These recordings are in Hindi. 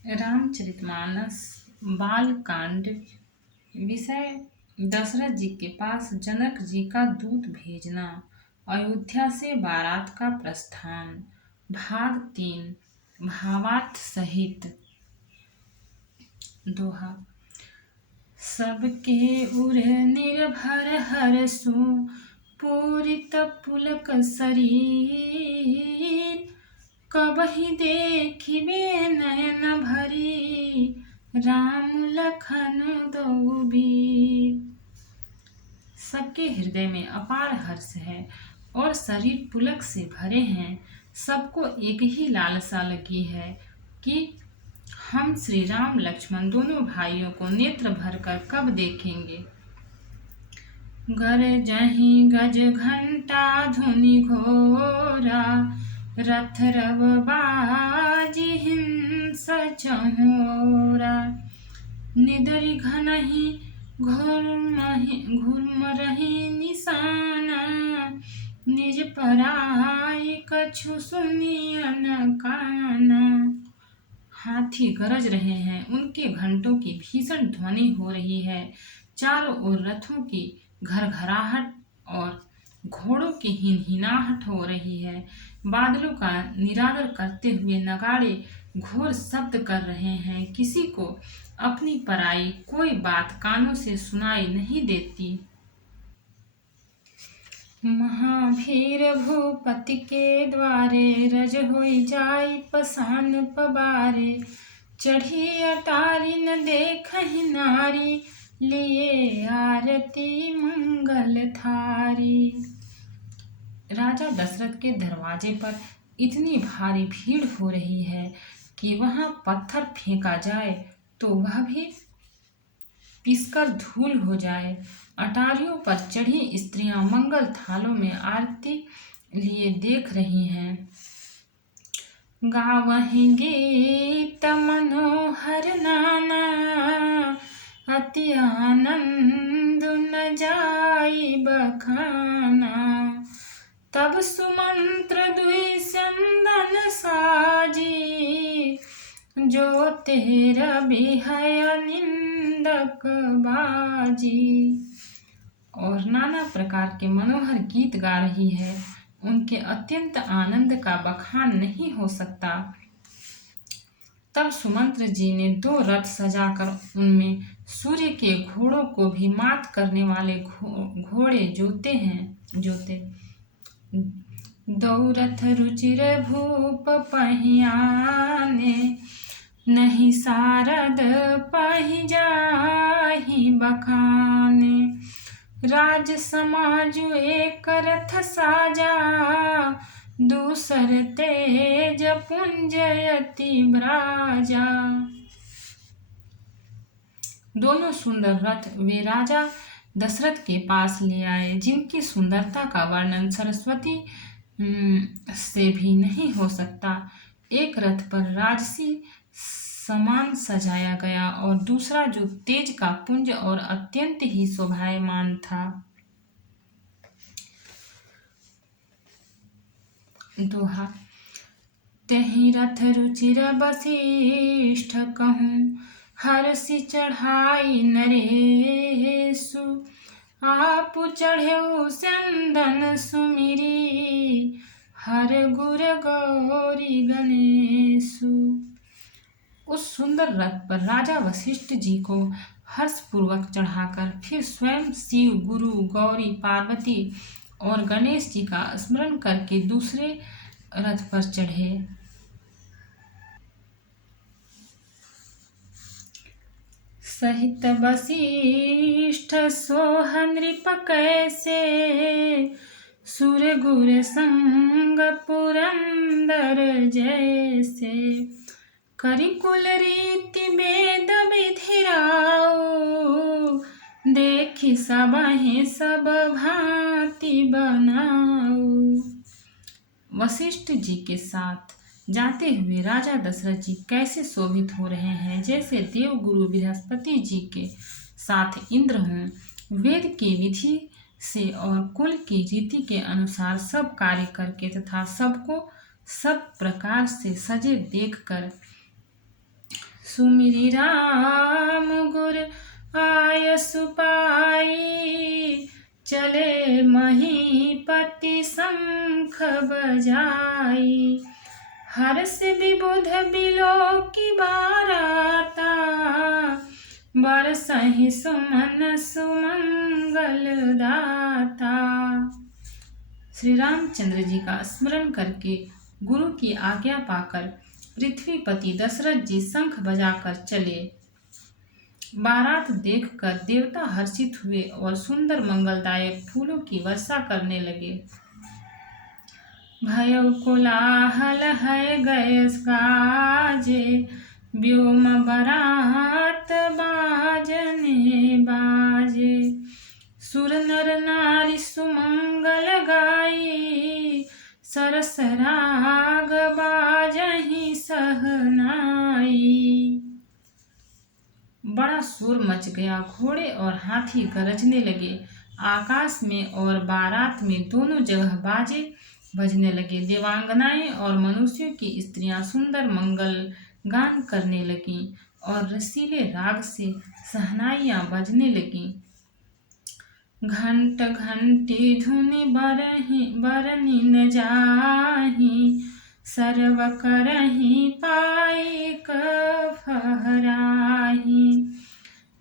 रामचरितमानस बाल कांड। विषय दशरथ जी के पास जनक जी का दूत भेजना। अयोध्या से बारात का प्रस्थान। भाग 3। भावार्थ सहित। दोहा। सबके उर निर्भर हरसु पूरित पुलक शरीर। कबहि देखिबे नयन भरी राम लखन दो वीर। सबके हृदय में अपार हर्ष है और शरीर पुलक से भरे हैं। सबको एक ही लालसा लगी है कि हम श्री राम लक्ष्मण दोनों भाइयों को नेत्र भरकर कब देखेंगे। गरजहि गज घंटा धुनि घोरा रथ रव बाजी हिंस चहोरा। निदरि घनहि घुरमरहि निशाना निज पराई कछु सुनियन काना। हाथी गरज रहे हैं, उनके घंटों की भीषण ध्वनि हो रही है। चारों ओर रथों की घरघराहट और घोड़ों की हिनहिनाहट हो रही है। बादलों का निरादर करते हुए नगाड़े घोर शब्द कर रहे हैं। किसी को अपनी पराई कोई बात कानों से सुनाई नहीं देती। महावीर भूपति के द्वारे रज होई जाई पसान पबारे। चढ़ी अटारी न देखहि नारी लिए आरती मंगल थारी। राजा दशरथ के दरवाजे पर इतनी भारी भीड़ हो रही है कि वहां पत्थर फेंका जाए तो वह भी पिसकर धूल हो जाए। अटारियों पर चढ़ी स्त्रियां मंगल थालों में आरती लिए देख रही हैं। गावहि गीत मनोहर नाना अति आनंद न जाई बखाना। तब सुमंत्र दुई चंदन साजी जो तेरा बिहय निंदक बाजी। और नाना प्रकार के मनोहर गीत गा रही है। उनके अत्यंत आनंद का बखान नहीं हो सकता। तब सुमंत्र जी ने 2 रथ सजाकर उनमें सूर्य के घोड़ों को भी मात करने वाले घोड़े जोते। 2 रथ रुचिर भूप पहियाने नहीं सारद पहि जाहि बखाने। राज समाजु एक रथ साजा दूसर तेज पुंजयति ब्राजा। दोनों सुंदर रथ वे राजा दशरथ के पास ले आए, जिनकी सुंदरता का वर्णन सरस्वती से भी नहीं हो सकता। एक रथ पर राजसी सामान सजाया गया और दूसरा जो तेज का पुंज और अत्यंत ही शोभायमान था। दोहा। तेहि रथ रुचिर वशिष्ठ कहूँ हरषि चढ़ाई नरेशु। आपु चढ़ेउ चंदन सुमिरी हर गुर गौरी गणेशु। उस सुंदर रथ पर राजा वशिष्ठ जी को हर्षपूर्वक चढ़ाकर फिर स्वयं शिव, गुरु, गौरी, पार्वती और गणेश जी का स्मरण करके दूसरे रथ पर चढ़े। सहित वशिष्ठ सोह नृप कैसे सुर गुर संग पुरंदर जैसे। करिकुल रीति वेद विधिराओ देखि सबहि सब भांति बनाओ। वशिष्ठ जी के साथ जाते हुए राजा दशरथ जी कैसे शोभित हो रहे हैं, जैसे देव गुरु बृहस्पति जी के साथ इंद्र हों। वेद की विधि से और कुल की रीति के अनुसार सब कार्य करके तथा सबको सब प्रकार से सजे देखकर सुमिरि राम गुर आय सुपाई, चले महीपति शंख बजाई। हर्ष विबुध बिलोकी बाराता, बरसहि सुमन सुमंगल दाता। श्री रामचंद्र जी का स्मरण करके गुरु की आज्ञा पाकर पृथ्वीपति दशरथ जी शंख बजाकर चले। बारात देखकर देवता हर्षित हुए और सुंदर मंगलदायक फूलों की वर्षा करने लगे। भयउ कोलाहल है गयस गाजे, व्योम बरात बाजने बाजे। सुर नर नारी सुमंगल गाई, सरस राग बाजहि सहनाई। बड़ा शोर मच गया, घोड़े और हाथी गरजने लगे। आकाश में और बारात में दोनों जगह बाजे बजने लगे। देवांगनाएं और मनुष्यों की स्त्रियां सुंदर मंगल गान करने लगीं और रसीले राग से सहनाइयां बजने लगीं। घंट घंटी धुनि बरनि न जाहि, सर्व करहि पाइक फहराहि।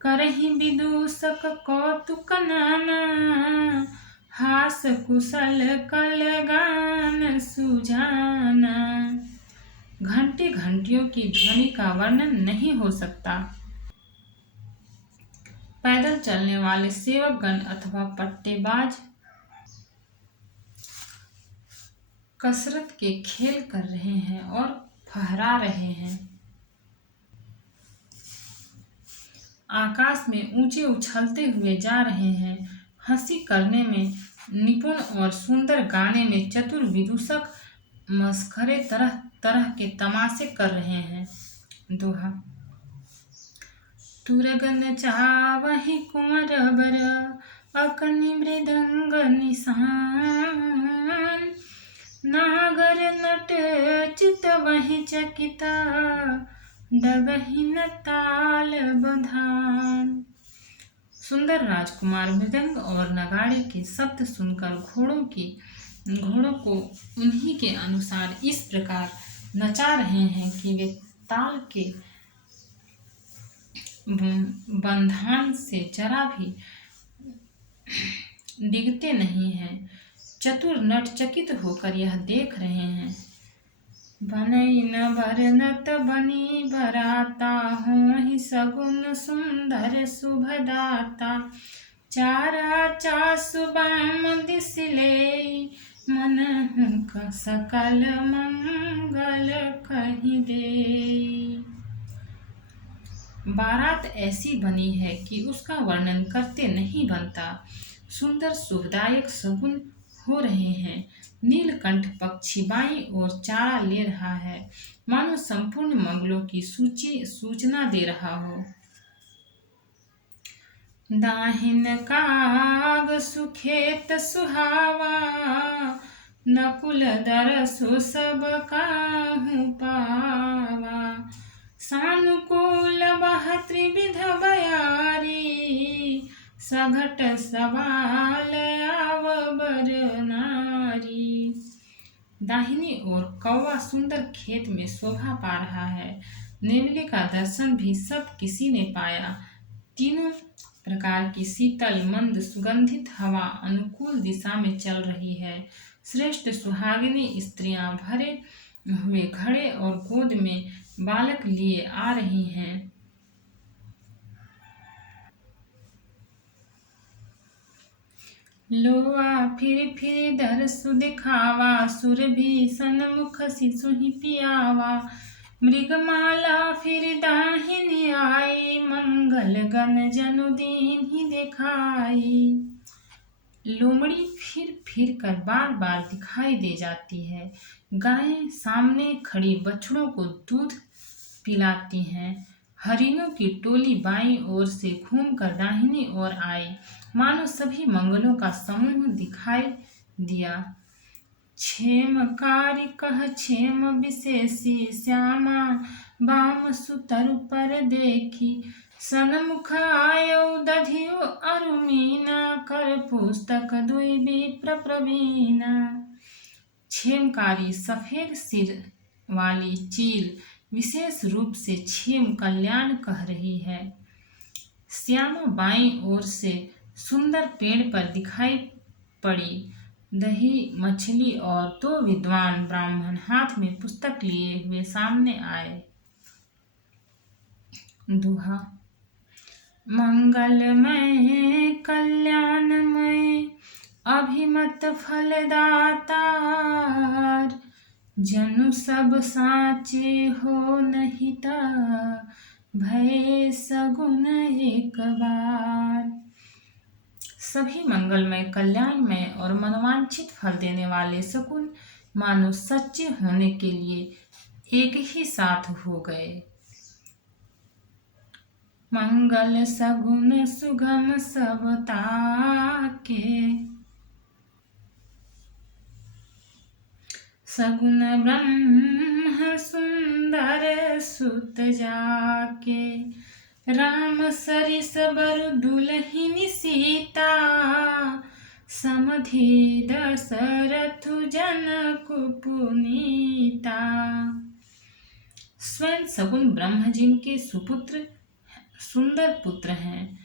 करहि विदूषक कौतुक नाना, हास कुशल कल गान सुजाना। घंटे घंटियों की ध्वनि का वर्णन नहीं हो सकता। पैदल चलने वाले सेवकगण अथवा पट्टेबाज कसरत के खेल कर रहे हैं और फहरा रहे हैं। आकाश में ऊंचे उछलते हुए जा रहे हैं। हंसी करने में निपुण और सुंदर गाने में चतुर विदूषक मस्खरे तरह तरह के तमाशे कर रहे हैं। दोहा। तुरगन चावहि कुंवर बर, अकनि मृदंग निशान। नागर नट चितवहि चकिता, डगहि न ताल बधान। सुंदर राजकुमार मृदंग और नगाड़े के शब्द सुनकर घोड़ों को उन्हीं के अनुसार इस प्रकार नचा रहे हैं कि वे ताल के बंधान से जरा भी डिगते नहीं हैं। चतुर नट चकित होकर यह देख रहे हैं। बनई न भरनत बनी बराता, होहि सगुन सुंदर शुभदाता। चारा चासु बाम दिसिले, मन सकल मंगल कहि देई। बारात ऐसी बनी है कि उसका वर्णन करते नहीं बनता। सुंदर शुभदायक सगुन हो रहे हैं। नीलकंठ पक्षी बाईं ओर चारा ले रहा है, मानो संपूर्ण मंगलों की सूचना दे रहा हो। दाहिन काग सुखेत सुहावा, नकुल दरसु सब काहू पावा। सानुकूल बह त्रिविध बयारी, सघट सवाल आव बर नारी। दाहिनी ओर कौवा सुंदर खेत में शोभा पा रहा है। नेवले का दर्शन भी सब किसी ने पाया। तीनों प्रकार की शीतल मंद सुगंधित हवा अनुकूल दिशा में चल रही है। श्रेष्ठ सुहागिनी स्त्रियां भरे हुए घड़े और गोद में बालक लिए आ रही हैं। लोआ फिर दरसु दिखावा, सुर भीषण मुख शिशु ही पियावा। मृगमाला फिर दाहिनी आई, मंगल गण जनु दीन ही दिखाई। लोमड़ी फिर कर बार बार दिखाई दे जाती है। गायें सामने खड़ी बछड़ों को दूध पिलाती हैं। हरिणों की टोली बाईं ओर से घूमकर दाहिनी ओर आई, मानो सभी मंगलों का समूह दिखाई दिया। क्षेमकारी कह क्षेम विशेषी, श्यामा बाम सुतरु पर देखी। सन्मुख आयौ दधियु अरुमीना, कर पुस्तक दुई विप्र प्रवीणा। क्षेमकारी सफेद सिर वाली चील विशेष रूप से क्षेम कल्याण कह रही है। श्यामा बाईं ओर से सुंदर पेड़ पर दिखाई पड़ी। दही मछली और दो विद्वान ब्राह्मण हाथ में पुस्तक लिए हुए सामने आए। दुहा। मंगलमय कल्याणमय अभिमत फलदातार, जनु सब साचे हो नहीं ता, भय सगुन एक बार। सभी मंगलमय कल्याणमय और मनोवांछित फल देने वाले शकुन मानो सच्चे होने के लिए एक ही साथ हो गए। मंगल सगुन सुगम सब ताके, सगुन ब्रह्म सुंदर सुत जाके। राम सरिस बरु दुलहिनी सीता, समधि दशरथु जनक पुनीता। स्वयं सगुन ब्रह्म जिनके सुपुत्र सुंदर पुत्र हैं,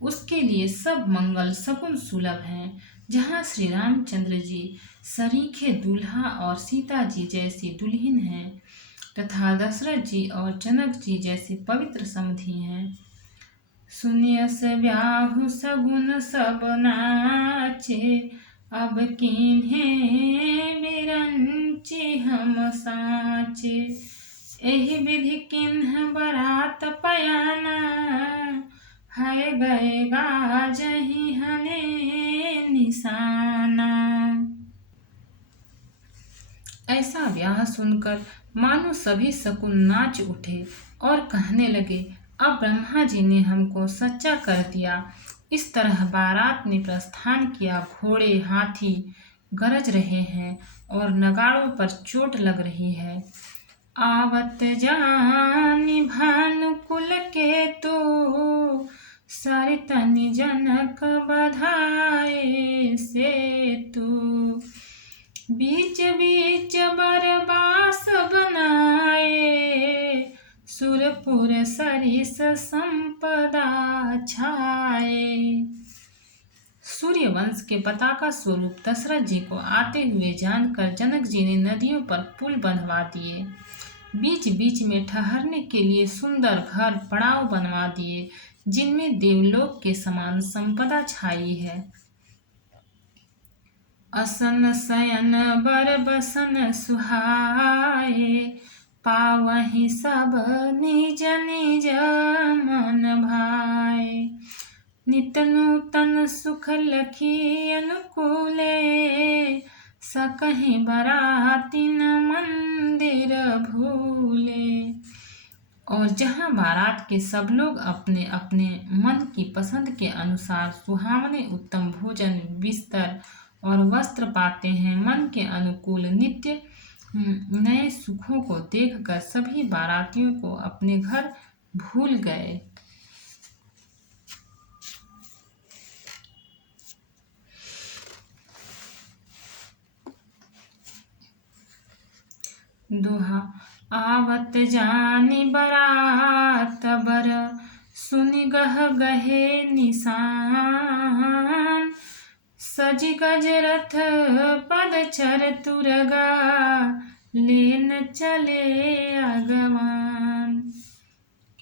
उसके लिए सब मंगल सगुन सुलभ हैं। जहाँ श्री रामचंद्र जी सरीखे दूल्हा और सीता जी जैसी दुल्हन हैं, तथा दशरथ जी और जनक जी जैसे पवित्र समधि हैं। सुनियस ब्याहु सगुन सब नाचे, अब किन्हें बिरंची हम साचे। एहि विधि किन्ह बरात पयाना, है गए गाजहि हने निशाना। ऐसा ब्याह सुनकर मानो सभी शकुन नाच उठे और कहने लगे, अब ब्रह्मा जी ने हमको सच्चा कर दिया। इस तरह बारात ने प्रस्थान किया। घोड़े हाथी गरज रहे हैं और नगाड़ों पर चोट लग रही है। आवत जानी भानुकुल के तो, सरितनि जनक बधाए से तू। बीच बीच बरबास बनाए, सुरपुर सरिस संपदा छाए। सूर्य वंश के पताका स्वरूप दशरथ जी को आते हुए जानकर जनक जी ने नदियों पर पुल बंधवा दिए। बीच बीच में ठहरने के लिए सुंदर घर पड़ाव बनवा दिए, जिनमें देवलोक के समान संपदा छाई है। असन शयन बर बसन सुहाए, पावहि सब निज निज मन भाए। नित नूतन सुख लखी अनुकूले, सकहि बरातिन मंदिर भूले। और जहाँ बारात के सब लोग अपने अपने मन की पसंद के अनुसार सुहावने उत्तम भोजन, बिस्तर और वस्त्र पाते हैं, मन के अनुकूल नित्य नए सुखों को देखकर सभी बारातियों को अपने घर भूल गए। दोहा। आवत जानी बरात बर, सुनि गह गहे निशान। सज गज रथ पद चर तुरगा, लेन चले अगवान।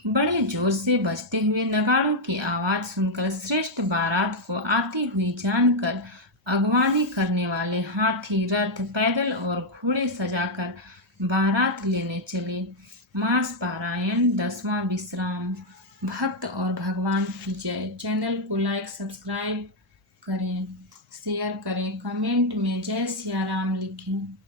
बड़े जोर से बजते हुए नगाड़ों की आवाज सुनकर श्रेष्ठ बारात को आती हुई जानकर अगवानी करने वाले हाथी, रथ, पैदल और घोड़े सजाकर बारात लेने चले। मास पारायण 10वां विश्राम। भक्त और भगवान की जय। चैनल को लाइक सब्सक्राइब करें, शेयर करें, कमेंट में जय सिया राम लिखें।